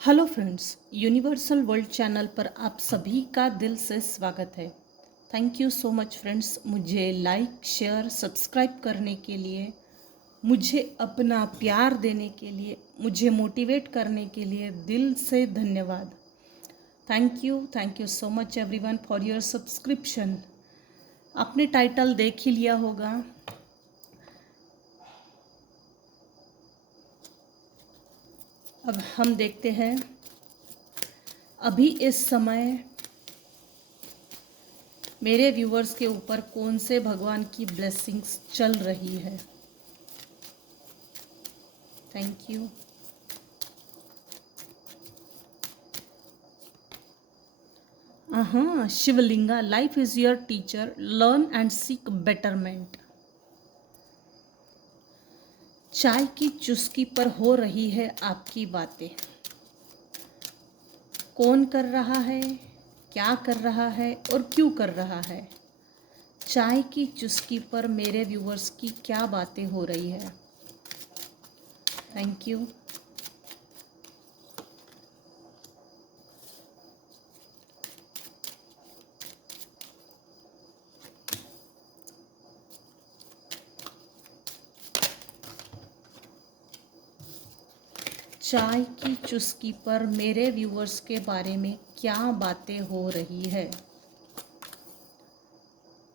Hello friends, universal world channel पर आप सभी का दिल से स्वागत है। Thank you so much friends, मुझे लाइक शेयर सब्सक्राइब करने के लिए, मुझे अपना प्यार देने के लिए, मुझे मोटिवेट करने के लिए दिल से धन्यवाद। Thank you so much everyone for your subscription. आपने टाइटल देख ही लिया होगा। अब हम देखते हैं अभी इस समय मेरे व्यूवर्स के ऊपर कौन से भगवान की ब्लेसिंग्स चल रही है। Thank you. हाँ, Shivalinga, life is your teacher, learn and seek betterment. चाय की चुस्की पर हो रही है आपकी बातें। कौन कर रहा है, क्या कर रहा है और क्यों कर रहा है। चाय की चुस्की पर मेरे व्यूवर्स की क्या बातें हो रही है। Thank you. चाय की चुस्की पर मेरे व्यूवर्स के बारे में क्या बातें हो रही है।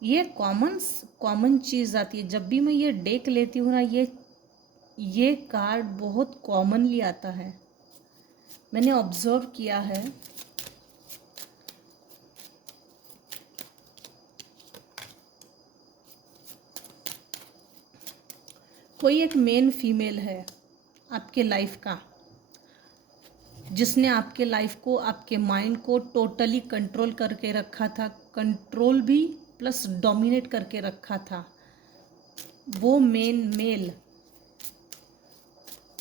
ये कॉमन चीज़ आती है जब भी मैं ये डेक लेती हूँ ना। ये कार्ड बहुत कॉमनली आता है, मैंने ऑब्जर्व किया है। कोई एक मेन फीमेल है आपके लाइफ का, जिसने आपके लाइफ को, आपके माइंड को टोटली कंट्रोल करके रखा था। कंट्रोल भी प्लस डोमिनेट करके रखा था। वो मेन मेल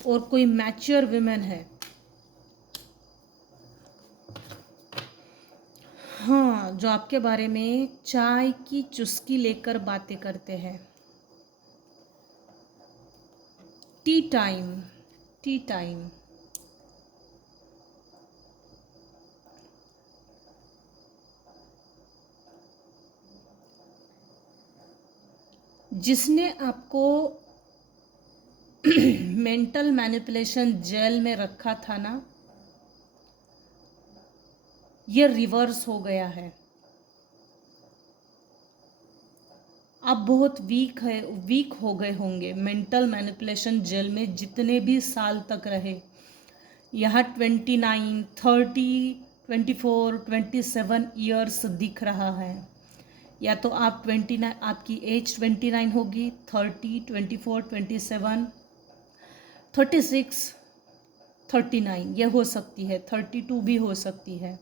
और कोई मैच्योर विमेन है। हाँ, जो आपके बारे में चाय की चुस्की लेकर बातें करते हैं। T time, T time. जिसने आपको मेंटल मैनिपुलेशन जेल में रखा था ना, ये रिवर्स हो गया है। आप बहुत वीक हो गए होंगे मेंटल मैनिपुलेशन जेल में जितने भी साल तक रहे। यहाँ 29, 30, 24, 27 ईयर्स दिख रहा है। या तो आप 29, आपकी एज 29 होगी, 30, 24, 27, 36, 39 ये हो सकती है, 32 भी हो सकती है।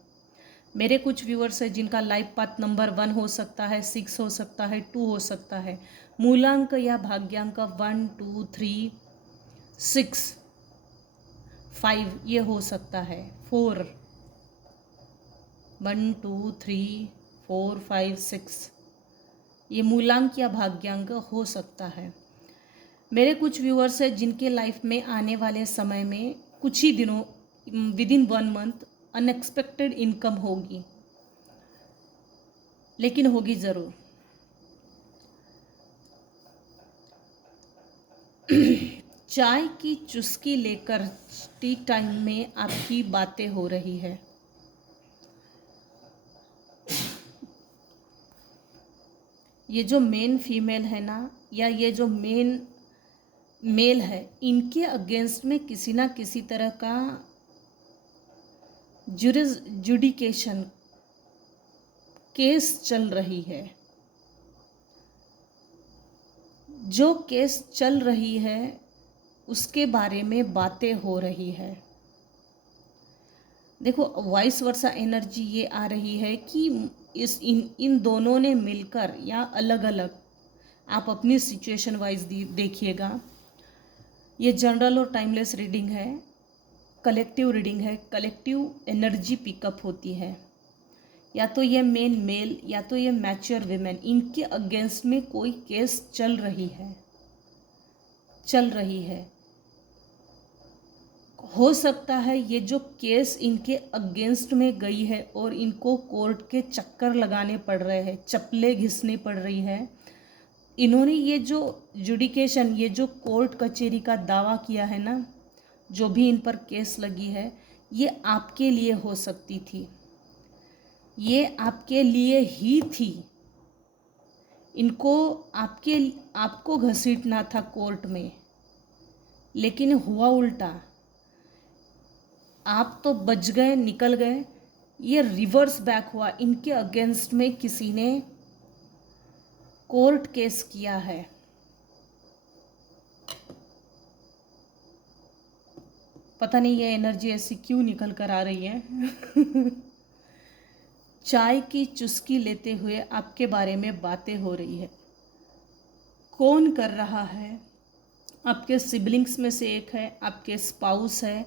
मेरे कुछ व्यूअर्स हैं जिनका लाइफ पाथ नंबर 1 हो सकता है, 6 हो सकता है, 2 हो सकता है। मूलांक या भाग्यांक 1, 2, 3, 6, 5 ये हो सकता है। 4, 1, 2, 3, 4, 5, 6 ये मूलांक या भाग्यांक हो सकता है। मेरे कुछ व्यूअर्स हैं जिनके लाइफ में आने वाले समय में कुछ ही दिनों, with in 1 month unexpected income होगी, लेकिन होगी ज़रूर। चाय की चुस्की लेकर टी टाइम में आपकी बातें हो रही है। ये जो मेन फीमेल है ना, या ये जो मेन मेल है, इनके अगेंस्ट में किसी ना किसी तरह का जुडिकेशन केस चल रही है। जो केस चल रही है उसके बारे में बातें हो रही है। देखो, वाइस वर्सा एनर्जी ये आ रही है कि इन दोनों ने मिलकर या अलग अलग, आप अपनी सिचुएशन वाइज देखिएगा। ये जनरल और टाइमलेस रीडिंग है, कलेक्टिव रीडिंग है, कलेक्टिव एनर्जी पिकअप होती है। या तो ये मेन मेल या तो ये मैच्योर विमेन, इनके अगेंस्ट में कोई केस चल रही है। हो सकता है ये जो केस इनके अगेंस्ट में गई है और इनको कोर्ट के चक्कर लगाने पड़ रहे हैं, चप्पलें घिसनी पड़ रही है, इन्होंने ये जो जुडिकेशन, ये जो कोर्ट कचहरी का दावा किया है ना, जो भी इन पर केस लगी है, ये आपके लिए हो सकती थी, ये आपके लिए ही थी। इनको आपको घसीटना था कोर्ट में, लेकिन हुआ उल्टा। आप तो बच गए, निकल गए, ये रिवर्स बैक हुआ। इनके अगेंस्ट में किसी ने कोर्ट केस किया है। पता नहीं ये एनर्जी ऐसी क्यों निकल कर आ रही है। चाय की चुस्की लेते हुए आपके बारे में बातें हो रही है। कौन कर रहा है? आपके सिबलिंग्स में से एक है, आपके स्पाउस है,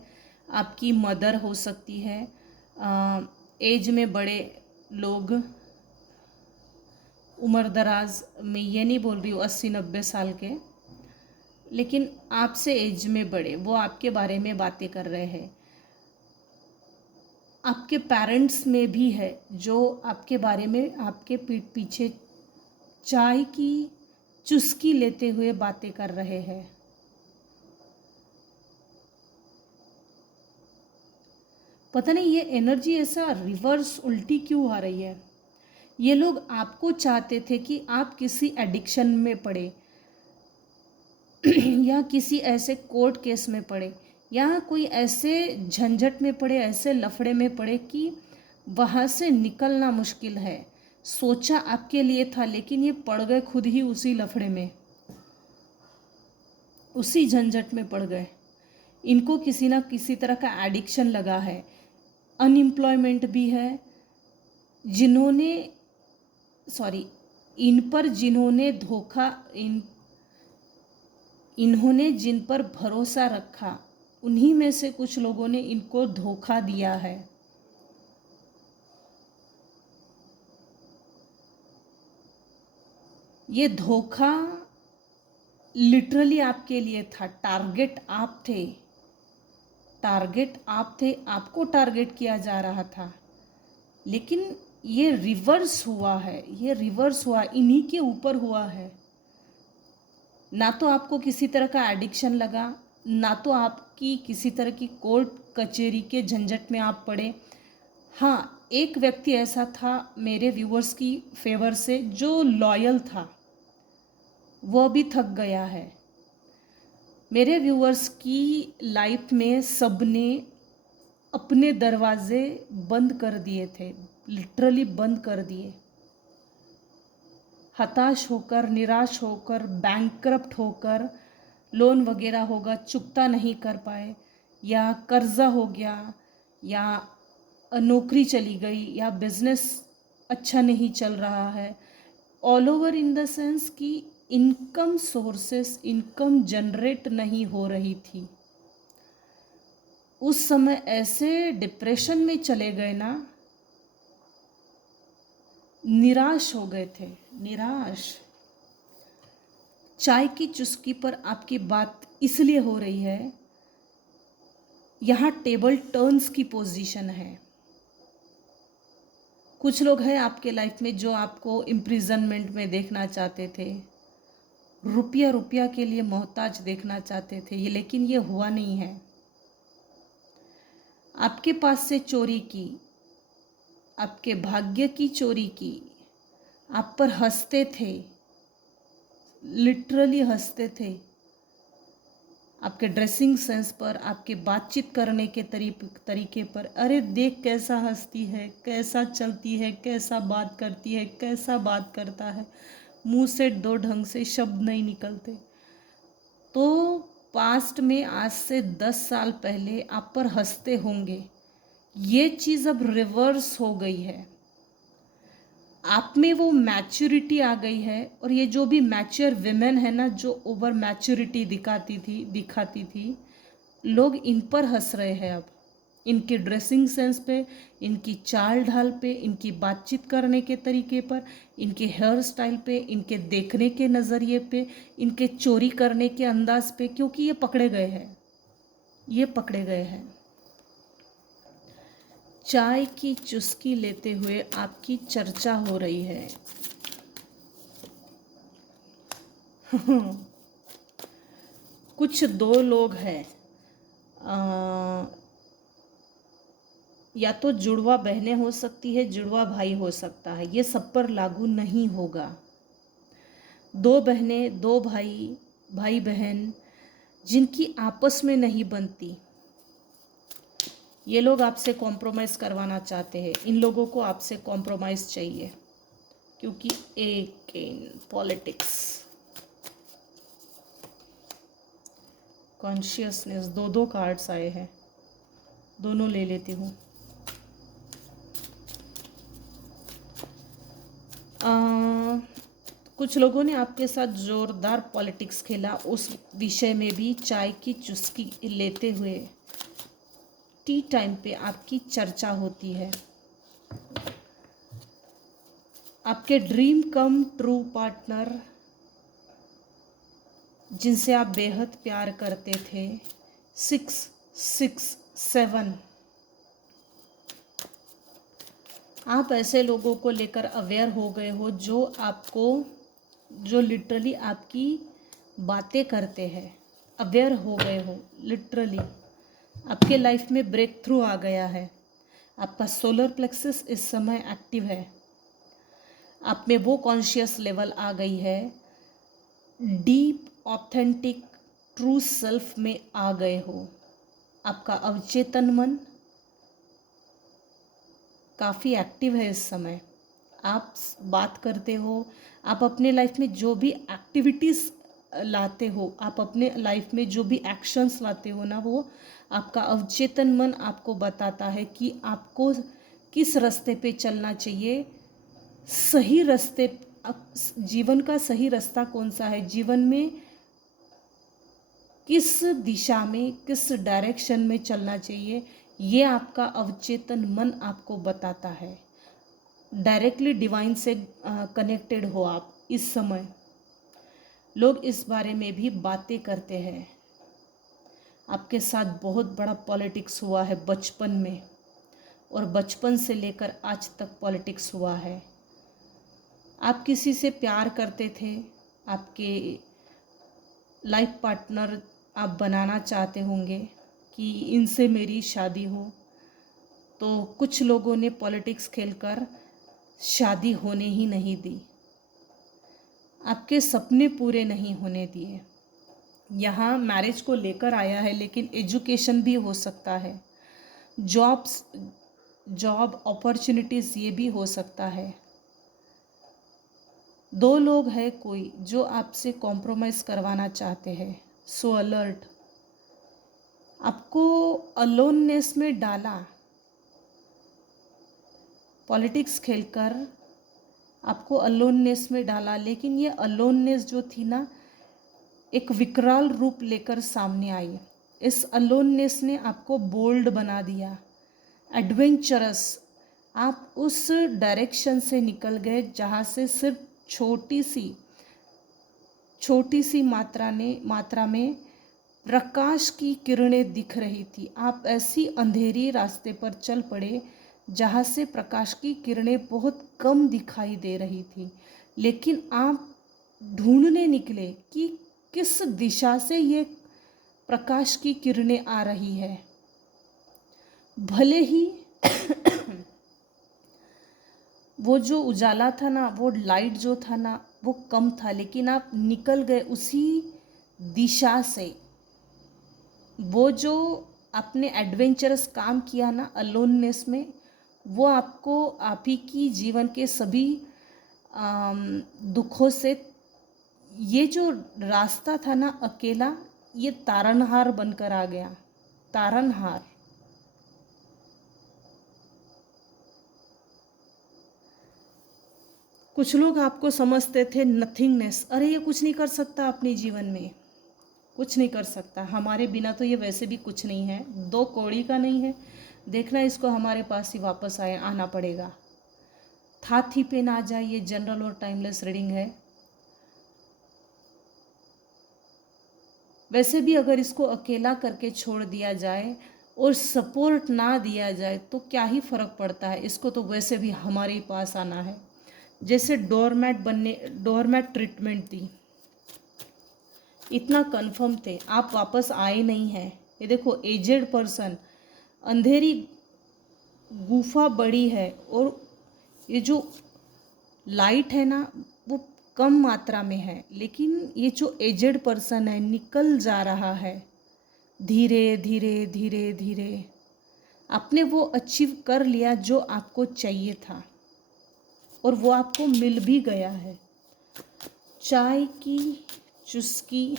आपकी मदर हो सकती है, एज में बड़े लोग, उम्र दराज में ये नहीं बोल रही हूँ 80-90 साल के, लेकिन आपसे एज में बड़े, वो आपके बारे में बातें कर रहे हैं। आपके पेरेंट्स में भी है जो आपके बारे में आपके पीठ पीछे चाय की चुस्की लेते हुए बातें कर रहे हैं। पता नहीं ये एनर्जी ऐसा रिवर्स उल्टी क्यों आ रही है। ये लोग आपको चाहते थे कि आप किसी एडिक्शन में पड़े या किसी ऐसे कोर्ट केस में पड़े या कोई ऐसे झंझट में पड़े, ऐसे लफड़े में पड़े कि वहाँ से निकलना मुश्किल है। सोचा आपके लिए था, लेकिन ये पड़ गए खुद ही उसी लफड़े में, उसी झंझट में पड़ गए। इनको किसी ना किसी तरह का एडिक्शन लगा है। अनएम्प्लॉयमेंट भी है। जिन्होंने इन पर जिन्होंने धोखा, इन्होंने जिन पर भरोसा रखा, उन्हीं में से कुछ लोगों ने इनको धोखा दिया है। ये धोखा लिटरली आपके लिए था। टारगेट आप थे, टारगेट आप थे, आपको टारगेट किया जा रहा था। लेकिन ये रिवर्स हुआ है, ये रिवर्स हुआ, इन्हीं के ऊपर हुआ है। ना तो आपको किसी तरह का एडिक्शन लगा, ना तो आपकी किसी तरह की कोर्ट कचहरी के झंझट में आप पड़े। हाँ, एक व्यक्ति ऐसा था मेरे व्यूअर्स की फेवर से जो लॉयल था, वो भी थक गया है। मेरे व्यूअर्स की लाइफ में सबने अपने दरवाजे बंद कर दिए थे, लिटरली बंद कर दिए। हताश होकर, निराश होकर, बैंकक्रप्ट होकर, लोन वगैरह होगा चुकता नहीं कर पाए, या कर्जा हो गया, या नौकरी चली गई, या बिजनेस अच्छा नहीं चल रहा है। All over in the sense कि इनकम सोर्सेस, इनकम जनरेट नहीं हो रही थी। उस समय ऐसे डिप्रेशन में चले गए ना, निराश हो गए थे, निराश। चाय की चुस्की पर आपकी बात इसलिए हो रही है, यहाँ टेबल टर्न्स की पोजीशन है। कुछ लोग हैं आपके लाइफ में जो आपको इम्प्रिजनमेंट में देखना चाहते थे, रुपया रुपया के लिए मोहताज देखना चाहते थे, ये लेकिन ये हुआ नहीं है। आपके पास से चोरी की, आपके भाग्य की चोरी की, आप पर हंसते थे, लिटरली हंसते थे, आपके ड्रेसिंग सेंस पर, आपके बातचीत करने के तरीके पर। अरे देख कैसा हंसती है, कैसा चलती है, कैसा बात करती है, कैसा बात करता है, मुंह से दो ढंग से शब्द नहीं निकलते। तो पास्ट में आज से 10 साल पहले आप पर हंसते होंगे, ये चीज़ अब रिवर्स हो गई है। आप में वो मैच्योरिटी आ गई है, और ये जो भी मैच्योर विमेन है ना, जो ओवर मैच्योरिटी दिखाती थी, लोग इन पर हंस रहे हैं अब। इनके ड्रेसिंग सेंस पे, इनकी चाल ढाल पे, इनकी बातचीत करने के तरीके पर, इनके हेयर स्टाइल पे, इनके देखने के नज़रिए पे, इनके चोरी करने के अंदाज पे, क्योंकि ये पकड़े गए हैं। ये पकड़े गए हैं। चाय की चुस्की लेते हुए आपकी चर्चा हो रही है। कुछ दो लोग हैं, या तो जुड़वा बहनें हो सकती है, जुड़वा भाई हो सकता है, ये सब पर लागू नहीं होगा। दो बहनें, दो भाई, भाई बहन जिनकी आपस में नहीं बनती, ये लोग आपसे कॉम्प्रोमाइज़ करवाना चाहते हैं। इन लोगों को आपसे कॉम्प्रोमाइज़ चाहिए, क्योंकि एक इन पॉलिटिक्स, कॉन्शियसनेस, दो दो कार्ड्स आए हैं, दोनों ले लेती हूँ। कुछ लोगों ने आपके साथ ज़ोरदार पॉलिटिक्स खेला, उस विषय में भी चाय की चुस्की लेते हुए टी टाइम पे आपकी चर्चा होती है। आपके ड्रीम कम ट्रू पार्टनर, जिनसे आप बेहद प्यार करते थे, 667, आप ऐसे लोगों को लेकर अवेयर हो गए हो जो लिटरली आपकी बातें करते हैं। अवेयर हो गए हो लिटरली, आपके लाइफ में ब्रेक थ्रू आ गया है। आपका सोलर प्लेक्सस इस समय एक्टिव है। आप में वो कॉन्शियस लेवल आ गई है, डीप ऑथेंटिक ट्रू सेल्फ में आ गए हो। आपका अवचेतन मन काफ़ी एक्टिव है इस समय। आप बात करते हो, आप अपने लाइफ में जो भी एक्टिविटीज़ लाते हो, आप अपने लाइफ में जो भी एक्शंस लाते हो ना, वो आपका अवचेतन मन आपको बताता है कि आपको किस रास्ते पे चलना चाहिए। सही रास्ते, जीवन का सही रास्ता कौन सा है, जीवन में किस दिशा में, किस डायरेक्शन में चलना चाहिए, ये आपका अवचेतन मन आपको बताता है। डायरेक्टली डिवाइन से कनेक्टेड हो आप इस समय। लोग इस बारे में भी बातें करते हैं। आपके साथ बहुत बड़ा पॉलिटिक्स हुआ है बचपन में, और बचपन से लेकर आज तक पॉलिटिक्स हुआ है। आप किसी से प्यार करते थे, आपके लाइफ पार्टनर आप बनाना चाहते होंगे कि इनसे मेरी शादी हो, तो कुछ लोगों ने पॉलिटिक्स खेलकर शादी होने ही नहीं दी, आपके सपने पूरे नहीं होने दिए। यहाँ मैरिज को लेकर आया है, लेकिन एजुकेशन भी हो सकता है, जॉब अपॉर्चुनिटीज़ ये भी हो सकता है। दो लोग हैं कोई जो आपसे कॉम्प्रोमाइज़ करवाना चाहते हैं। सो अलर्ट, आपको अलोननेस में डाला, पॉलिटिक्स खेलकर आपको अलोननेस में डाला। लेकिन ये अलोननेस जो थी ना, एक विकराल रूप लेकर सामने आई। इस अलोननेस ने आपको बोल्ड बना दिया, एडवेंचरस। आप उस डायरेक्शन से निकल गए जहाँ से सिर्फ छोटी सी मात्रा में प्रकाश की किरणें दिख रही थी। आप ऐसी अंधेरी रास्ते पर चल पड़े जहाँ से प्रकाश की किरणें बहुत कम दिखाई दे रही थी। लेकिन आप ढूंढने निकले कि किस दिशा से ये प्रकाश की किरणें आ रही है। भले ही वो जो उजाला था ना, वो लाइट जो था ना, वो कम था, लेकिन आप निकल गए उसी दिशा से। वो जो आपने एडवेंचरस काम किया ना अलोननेस में, वो आपको आप ही की जीवन के सभी दुखों से, ये जो रास्ता था ना अकेला, ये तारनहार बनकर आ गया, तारनहार। कुछ लोग आपको समझते थे नथिंगनेस, अरे ये कुछ नहीं कर सकता अपने जीवन में, कुछ नहीं कर सकता, हमारे बिना तो ये वैसे भी कुछ नहीं है, दो कौड़ी का नहीं है, देखना इसको हमारे पास ही वापस आना पड़ेगा। था थी पे ना जाए, ये जनरल और टाइमलेस रीडिंग है। वैसे भी अगर इसको अकेला करके छोड़ दिया जाए और सपोर्ट ना दिया जाए तो क्या ही फ़र्क पड़ता है, इसको तो वैसे भी हमारे ही पास आना है। जैसे डोरमैट ट्रीटमेंट दी, इतना कंफर्म थे, आप वापस आए नहीं हैं। ये देखो एजेड पर्सन, अंधेरी गुफा बड़ी है और ये जो लाइट है ना वो कम मात्रा में है, लेकिन ये जो एजेड पर्सन है निकल जा रहा है धीरे धीरे धीरे धीरे। आपने वो अचीव कर लिया जो आपको चाहिए था और वो आपको मिल भी गया है। चाय की चुस्की,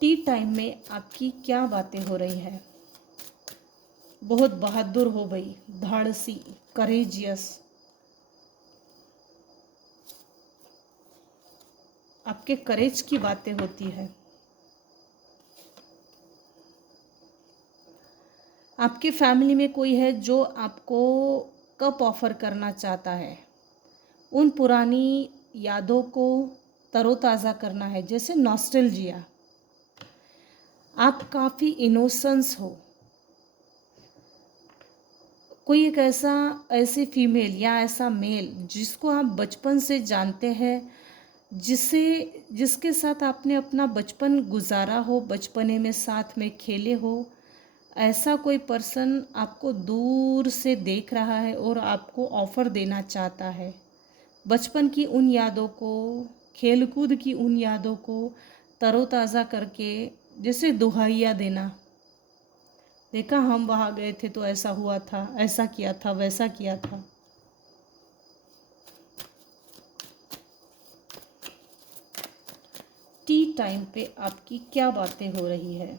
टी टाइम में आपकी क्या बातें हो रही है? बहुत बहादुर हो गई, धाड़सी, करेजियस। आपके करेज की बातें होती है। आपकी फैमिली में कोई है जो आपको कप ऑफर करना चाहता है, उन पुरानी यादों को तरोताज़ा करना है, जैसे नॉस्टैल्जिया। आप काफ़ी इनोसेंस हो। कोई एक ऐसी फीमेल या ऐसा मेल जिसको आप बचपन से जानते हैं, जिसके साथ आपने अपना बचपन गुजारा हो, बचपने में साथ में खेले हो, ऐसा कोई पर्सन आपको दूर से देख रहा है और आपको ऑफ़र देना चाहता है बचपन की उन यादों को, खेलकूद की उन यादों को तरोताज़ा करके, जैसे दुहाइयाँ देना। देखा, हम वहाँ गए थे तो ऐसा हुआ था, ऐसा किया था, वैसा किया था। टी टाइम पे आपकी क्या बातें हो रही है?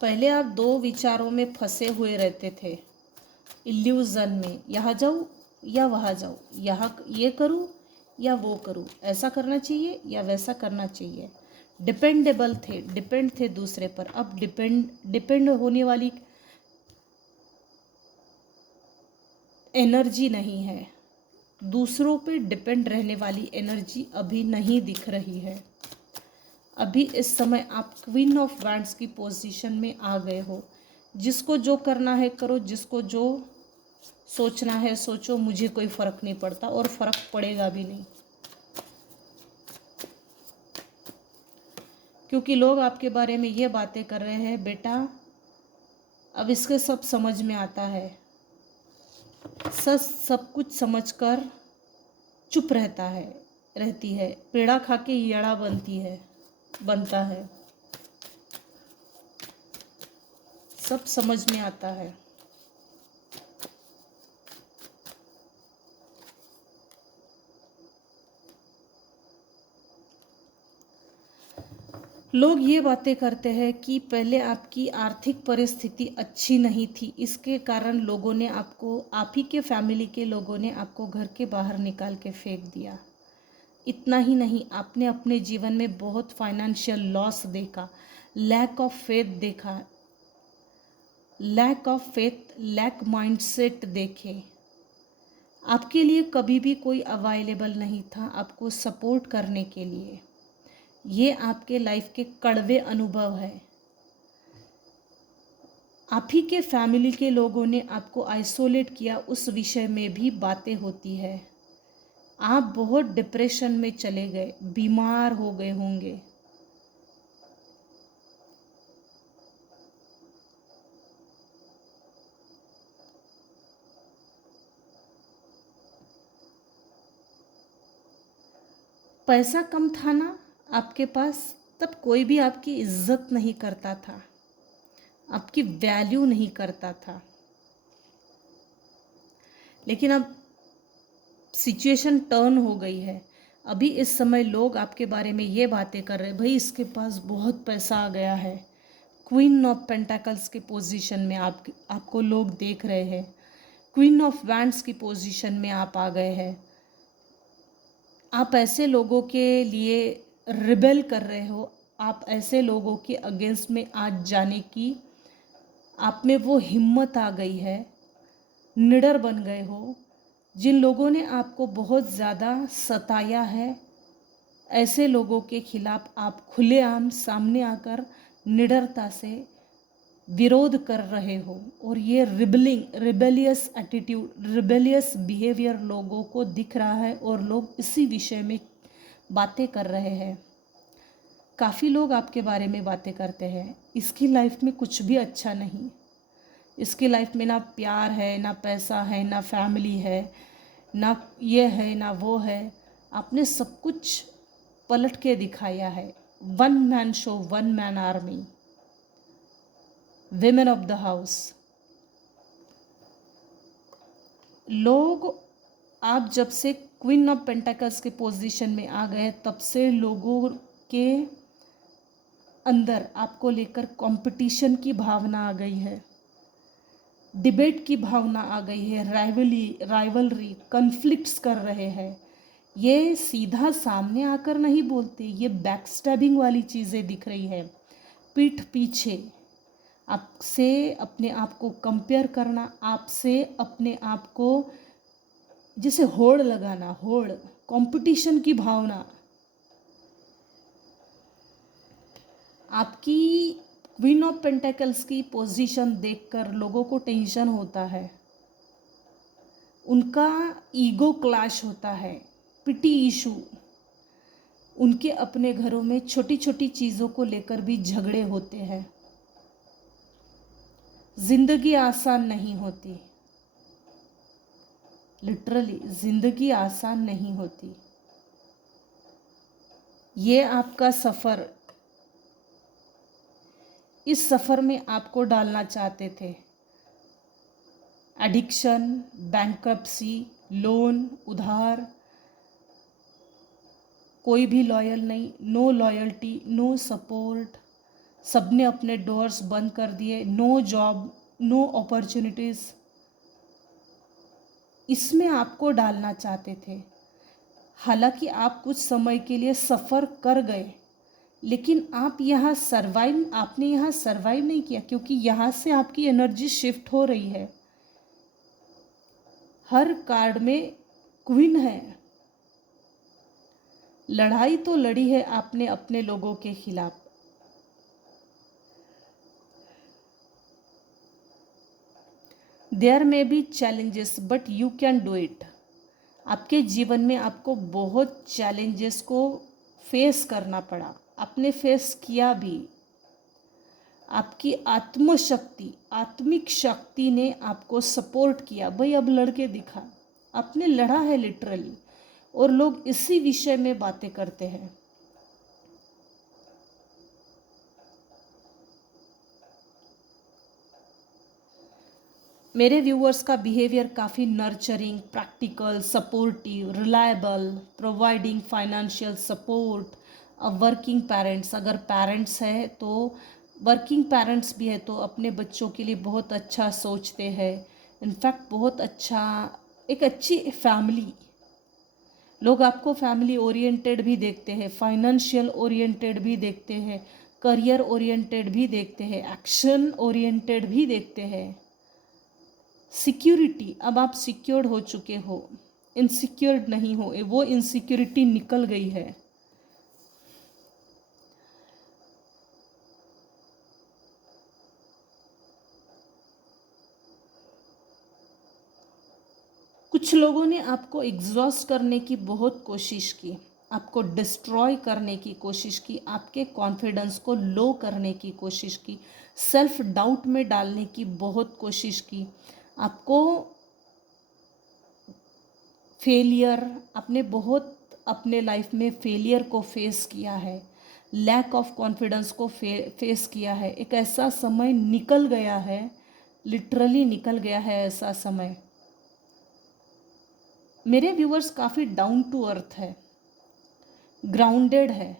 पहले आप दो विचारों में फंसे हुए रहते थे, इल्यूज़न में, यहाँ जाऊँ या वहाँ जाऊँ, यहाँ ये करूँ या वो करूँ, ऐसा करना चाहिए या वैसा करना चाहिए। डिपेंडेबल थे, डिपेंड थे दूसरे पर। अब डिपेंड होने वाली एनर्जी नहीं है, दूसरों पे डिपेंड रहने वाली एनर्जी अभी नहीं दिख रही है। अभी इस समय आप क्वीन ऑफ वैंड्स की पोजीशन में आ गए हो। जिसको जो करना है करो, जिसको जो सोचना है सोचो, मुझे कोई फ़र्क नहीं पड़ता और फ़र्क पड़ेगा भी नहीं, क्योंकि लोग आपके बारे में ये बातें कर रहे हैं, बेटा अब इसके सब समझ में आता है। सब कुछ समझकर चुप रहती है, पेड़ा खा के यड़ा बनता है। सब समझ में आता है। लोग ये बातें करते हैं कि पहले आपकी आर्थिक परिस्थिति अच्छी नहीं थी, इसके कारण लोगों ने आपको, आप ही के फैमिली के लोगों ने आपको घर के बाहर निकाल के फेंक दिया। इतना ही नहीं, आपने अपने जीवन में बहुत फाइनेंशियल लॉस देखा, lack of faith, lack mindset देखे। आपके लिए कभी भी कोई अवेलेबल नहीं था आपको सपोर्ट करने के लिए। ये आपके लाइफ के कड़वे अनुभव है। आप ही के फैमिली के लोगों ने आपको आइसोलेट किया, उस विषय में भी बातें होती है। आप बहुत डिप्रेशन में चले गए, बीमार हो गए होंगे। पैसा कम था ना आपके पास, तब कोई भी आपकी इज्जत नहीं करता था, आपकी वैल्यू नहीं करता था। लेकिन अब सिचुएशन टर्न हो गई है। अभी इस समय लोग आपके बारे में ये बातें कर रहे हैं, भाई इसके पास बहुत पैसा आ गया है। क्वीन ऑफ पेंटाकल्स के पोजीशन में आपको लोग देख रहे हैं। क्वीन ऑफ वैंड्स की पोजीशन में आप आ गए हैं। आप ऐसे लोगों के लिए रिबेल कर रहे हो, आप ऐसे लोगों के अगेंस्ट में आज जाने की आप में वो हिम्मत आ गई है, निडर बन गए हो। जिन लोगों ने आपको बहुत ज़्यादा सताया है, ऐसे लोगों के खिलाफ आप खुलेआम सामने आकर निडरता से विरोध कर रहे हो, और ये रिबेलियस एटीट्यूड, रिबेलियस बिहेवियर लोगों को दिख रहा है और लोग इसी विषय में बातें कर रहे हैं। काफ़ी लोग आपके बारे में बातें करते हैं, इसकी लाइफ में कुछ भी अच्छा नहीं, इसकी लाइफ में ना प्यार है, ना पैसा है, ना फैमिली है, ना ये है, ना वो है। आपने सब कुछ पलट के दिखाया है। One man show, one man army, women of the house. लोग, आप जब से क्वीन ऑफ पेंटाकल्स के पोजीशन में आ गए, तब से लोगों के अंदर आपको लेकर कंपटीशन की भावना आ गई है, डिबेट की भावना आ गई है, राइवलरी, कन्फ्लिक्ट्स कर रहे हैं। ये सीधा सामने आकर नहीं बोलते, ये बैकस्टैबिंग वाली चीज़ें दिख रही है, पीठ पीछे आपसे अपने आप को कंपेयर करना, आपसे अपने आप को जैसे होड़ लगाना, होड़, कंपटीशन की भावना। आपकी क्वीन ऑफ पेंटेकल्स की पोजीशन देखकर लोगों को टेंशन होता है, उनका ईगो क्लैश होता है, पिटी इशू, उनके अपने घरों में छोटी छोटी चीज़ों को लेकर भी झगड़े होते हैं। जिंदगी आसान नहीं होती, लिटरली जिंदगी आसान नहीं होती। ये आपका सफ़र, इस सफ़र में आपको डालना चाहते थे एडिक्शन, बैंक्रप्सी, लोन, उधार, कोई भी लॉयल नहीं, नो लॉयल्टी, नो सपोर्ट, सबने अपने डोर्स बंद कर दिए, नो जॉब, नो अपॉर्चुनिटीज़, इसमें आपको डालना चाहते थे। हालांकि आप कुछ समय के लिए सफ़र कर गए, लेकिन आपने यहाँ सरवाइव नहीं किया, क्योंकि यहाँ से आपकी एनर्जी शिफ्ट हो रही है। हर कार्ड में क्वीन है। लड़ाई तो लड़ी है आपने अपने लोगों के खिलाफ। There may be challenges but you can do it. आपके जीवन में आपको बहुत चैलेंजेस को फेस करना पड़ा, आपने फेस किया भी। आपकी आत्मशक्ति, आत्मिक शक्ति ने आपको सपोर्ट किया। भाई अब लड़के दिखा, आपने लड़ा है लिटरली, और लोग इसी विषय में बातें करते हैं। मेरे व्यूअर्स का बिहेवियर काफ़ी nurturing, practical, supportive, reliable, providing financial support, working parents, अगर पेरेंट्स है तो वर्किंग पेरेंट्स भी है तो अपने बच्चों के लिए बहुत अच्छा सोचते हैं। इनफैक्ट बहुत अच्छा, एक अच्छी फैमिली, लोग आपको फैमिली ओरिएंटेड भी देखते हैं, फाइनेंशियल ओरिएंटेड भी देखते हैं, करियर ओरिएंटेड भी देखते हैं, एक्शन ओरिएंटेड भी देखते हैं। सिक्योरिटी, अब आप सिक्योर्ड हो चुके हो, इनसिक्योर्ड नहीं हो, वो इनसिक्योरिटी निकल गई है। कुछ लोगों ने आपको एग्जॉस्ट करने की बहुत कोशिश की, आपको डिस्ट्रॉय करने की कोशिश की, आपके कॉन्फिडेंस को लो करने की कोशिश की, सेल्फ डाउट में डालने की बहुत कोशिश की, आपको फेलियर, आपने बहुत अपने लाइफ में फेलियर को फेस किया है, लैक ऑफ कॉन्फिडेंस को फेस किया है। एक ऐसा समय निकल गया है, लिटरली निकल गया है ऐसा समय। मेरे व्यूअर्स काफ़ी डाउन टू अर्थ है, ग्राउंडेड है।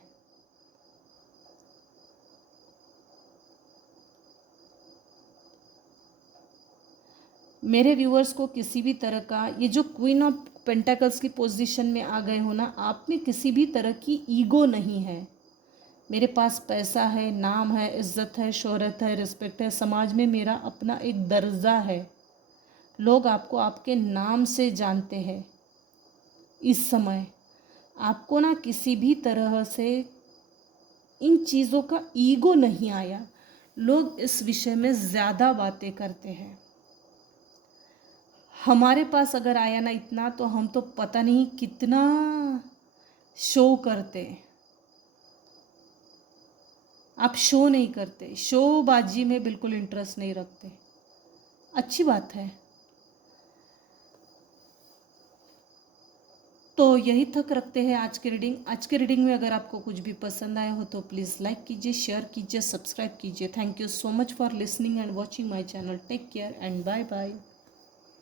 मेरे व्यूअर्स को किसी भी तरह का, ये जो क्वीन ऑफ पेंटाकल्स की पोजीशन में आ गए हो ना, आप में किसी भी तरह की ईगो नहीं है। मेरे पास पैसा है, नाम है, इज्जत है, शोहरत है, रिस्पेक्ट है, समाज में मेरा अपना एक दर्जा है, लोग आपको आपके नाम से जानते हैं। इस समय आपको ना किसी भी तरह से इन चीज़ों का ईगो नहीं आया। लोग इस विषय में ज़्यादा बातें करते हैं। हमारे पास अगर आया ना इतना, तो हम तो पता नहीं कितना शो करते। आप शो नहीं करते, शोबाजी में बिल्कुल इंटरेस्ट नहीं रखते। अच्छी बात है। तो यही तक रखते हैं आज की रीडिंग। आज की रीडिंग में अगर आपको कुछ भी पसंद आया हो तो प्लीज़ लाइक कीजिए, शेयर कीजिए, सब्सक्राइब कीजिए। Thank you so much for listening and watching my channel. Take care and bye bye.